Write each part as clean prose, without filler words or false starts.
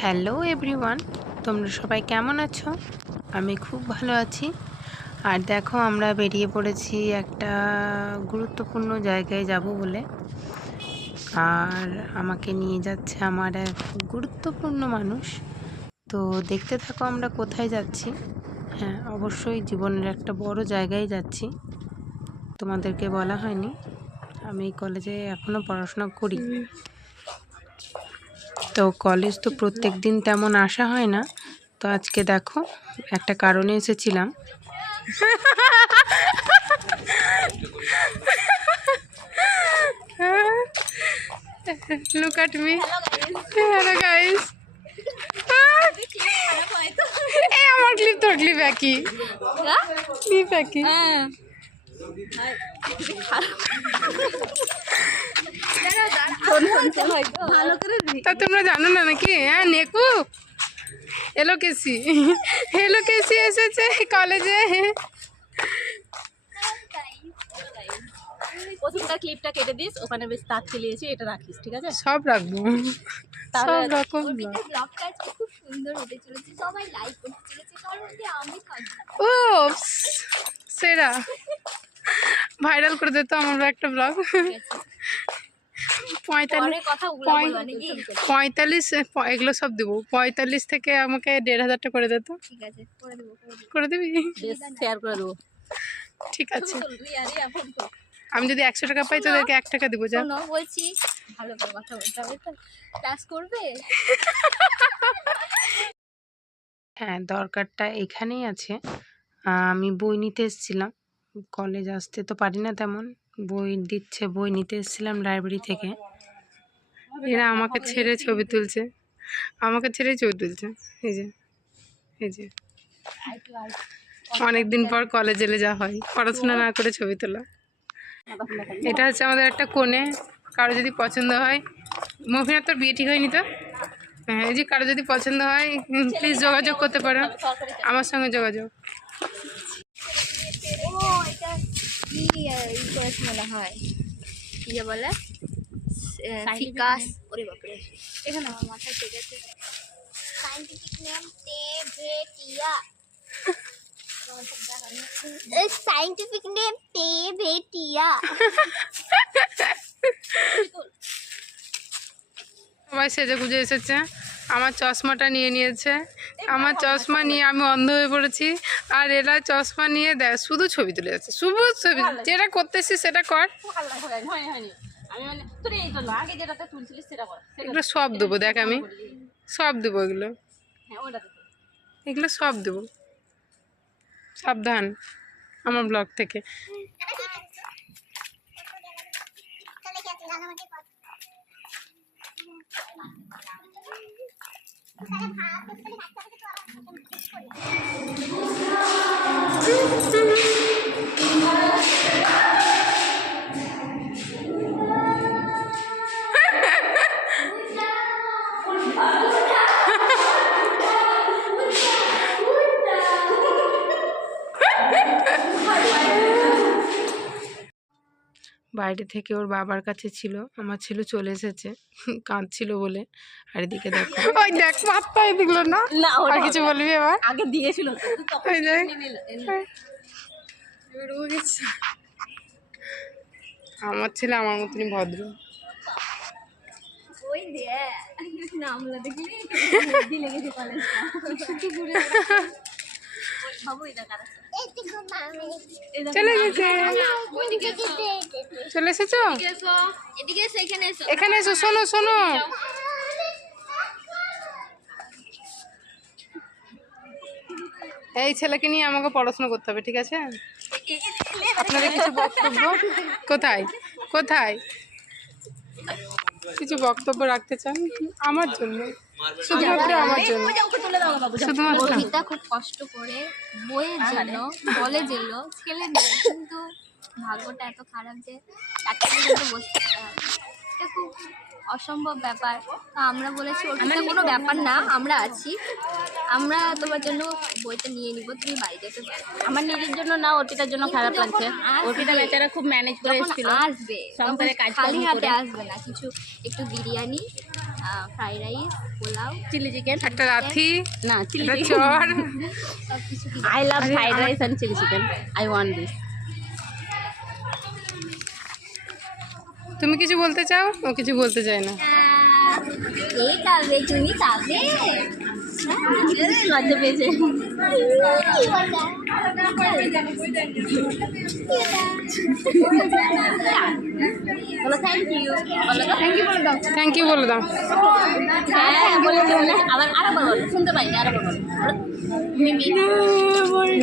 Hello everyone, তোমরা সবাই কেমন আছো? আমি খুব ভালো আছি। আর দেখো, আমরা বেরিয়ে পড়েছি একটা গুরুত্বপূর্ণ জায়গায় যাব বলে। আর আমাকে নিয়ে যাচ্ছে আমার এক গুরুত্বপূর্ণ মানুষ। তো দেখতে থাকো আমরা কোথায় যাচ্ছি। হ্যাঁ, অবশ্যই জীবনের একটা বড় জায়গায় যাচ্ছি। তোমাদেরকে বলা হয়নি, আমি কলেজে এখনও পড়াশোনা করি। তো কলেজ তো প্রত্যেক দিন তেমন আসা হয় না। তো আজকে দেখো, একটা কারণে এসেছিলাম। Look at me. Hello guys. এই আমার ক্লিপ ধরলি বাকি ক্লিপ বাকি তা তোমরা জানো না নাকি? হ্যাঁ, নেকু এলো কেসি এসেছে কলেজে। প্রথমটা ক্লিপটা কেটে দিস, ওখানে বেশ তাক চালিয়েছি, এটা রাখিস, ঠিক আছে? সব রাখবো, সব রকম ব্লগটা আজকে খুব সুন্দর হতে চলেছে, সবাই লাইক করতে চলেছে, তার মধ্যে আমি থাকবো। ও সেরা ভাইরাল করে দিত আমার একটা ব্লগ। 45 এগুলো সব দেবো। 45 থেকে আমাকে 1500 করে দিত। ঠিক আছে, করে দেবো, করে দিবি? শেয়ার করে দেবো। ঠিক আছে, আমি যদি 100 টাকা পাই তোদেরকে 1 টাকা দেবো। যা বলছি, ভালো করে কথা বলতে হবে তো, ক্লাস করবে। হ্যাঁ, দরকারটা এখানেই আছে। আমি বই নিতে এসেছিলাম, কলেজ আসতে তো পারি না তেমন। বই দিচ্ছে, বই নিতে এসেছিলাম লাইব্রেরি থেকে। এরা আমাকে ছেড়ে ছবি তুলছে, এই যে এই যে অনেকদিন পর কলেজ এলে যা হয়, পড়াশোনা না করে ছবি তোলা। এটা হচ্ছে আমাদের একটা কোণে। কারো যদি পছন্দ হয়, মফিনা তোর বিয়ে ঠিক হয়নি তো? হ্যাঁ, এই যে কারো যদি পছন্দ হয় প্লিজ যোগাযোগ করতে পারো, আমার সঙ্গে যোগাযোগ। ও এটা কি করেছে মনে হয়, কি যে বলে ফিকাস। ওরে বাপরে, এখানে আমার মাথায় ঠিক আছে। Scientific name Thevetia. Scientific name Thevetia. সবাই সেজে গুজে এসেছে, আমার চশমাটা নিয়ে নিয়েছে। আমার চশমা নিয়ে আমি অন্ধ হয়ে পড়েছি, আর এরা চশমা নিয়ে দেয় শুধু ছবি তুলে যাচ্ছে, শুধু ছবি। যেটা করতেছি সেটা কর। এগুলো সব দেবো, দেখ আমি সব দেবো, এগুলো সব দেবো। সাবধান আমার ব্লগ থেকে। বাইরে থেকে ওর বাবার কাছে ছিল, আমার ছেলে চলে এসেছে কাঁদছিল বলে। আর এদিকে দেখো, ওই দেখ মাথায় দিলো না। আর কিছু বলবি এবার? আগে দিয়েছিল আমার ছেলে আমার মতনই ভদ্র। ওই দিয়ে নামলা দেখলি দিলে গেছে কলেজটা। চলে গেছে, চলে এসেছো? এদিকে এসো, এখানে এসো, এখানে এসো। শোনো শোনো, এই ছেলেকে নিয়ে আমাকে পড়াশোনা করতে হবে, ঠিক আছে? আপনাদের কিছু বক্তব্য? কোথায় কোথায় কিছু বক্তব্য রাখতে চান আমার জন্য? শুধুমাত্র আমার জন্য, শুধুমাত্র। অর্পিতা খুব কষ্ট করে বইয়ের জন্য কলেজ এলো, ছেলে মেয়ে, কিন্তু ভাগ্যটা এত খারাপ যে তাকে কিন্তু বসতে হবে। এটা খুব অসম্ভব ব্যাপার। তো আমরা বলেছি অর্পিতা কোনো ব্যাপার না, আমরা আছি, আমরা তোমার জন্য বইটা নিয়ে নিব, তুমি বাড়ি যেতে পারো। আমার নিজের জন্য না, অর্পিতার জন্য খারাপ লাগছে। অর্পিতা বেচারা খুব ম্যানেজ করে এসেছিল, আসবে সংসারে কাজ খালি হাতে আসবে না, কিছু একটু biryani fried rice, pulao, chilli chicken, একটা লাথি, না চিলি একটা চিকেন। চর। সব কিছু I love fried rice and chili chicken. I want this. তুমি কিছু বলতে চাও? ও কিছু বলতে চায় না। কে খাবে? তুমি খাবে? লজ্জা পেয়েছে। বলো থ্যাংক ইউ। বলো থ্যাংক ইউ বলে দাও। থ্যাংক ইউ বলে দাও। হ্যাঁ বলে দাও। আবার আরেকবার বলো, শুনতে পাইনি, আরেকবার বলো। মিমি।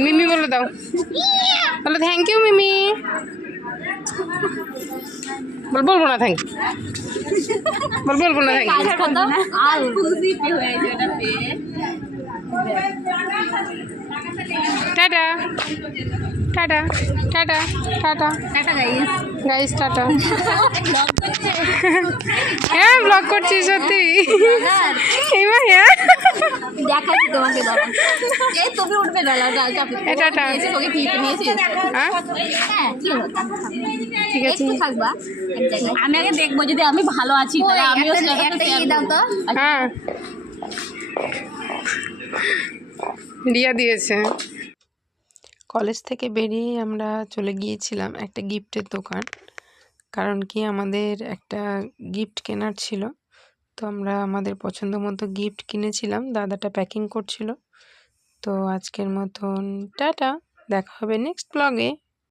মিমি বলে দাও। বলো থ্যাংক ইউ মিমি। বলবো না থ্যাংক ইউ। বলবো না থ্যাংক ইউ। কাজ করতো আর খুশি হয়েছে এটা পেয়ে। Tata tata tata tata tata guys. Guys tata. Blog করছে। হ্যাঁ ব্লগ করছি সত্যি। এইবার হ্যাঁ দেখাচ্ছি তোমাকে দাঁড়া। এই তোকে উঠবে না এই টাটা। তোকে ক্লিপ নিয়েছিস। হ্যাঁ হ্যাঁ কি হলো? ঠিক আছে। একটু থাকবা এক জায়গায়। আমি আগে দেখবো যদি আমি ভালো আছি তাহলে আমিও একটা ইয়ে দাও তো। হ্যাঁ রিয়া দিয়েছে। কলেজ থেকে বেরিয়ে আমরা চলে গিয়েছিলাম একটা গিফটের দোকান, কারণ কি আমাদের একটা গিফট কেনার ছিল। তো আমরা আমাদের পছন্দ মতো গিফট কিনেছিলাম, দাদাটা প্যাকিং করছিল। তো আজকের মতন টাটা, দেখা হবে নেক্সট ব্লগে।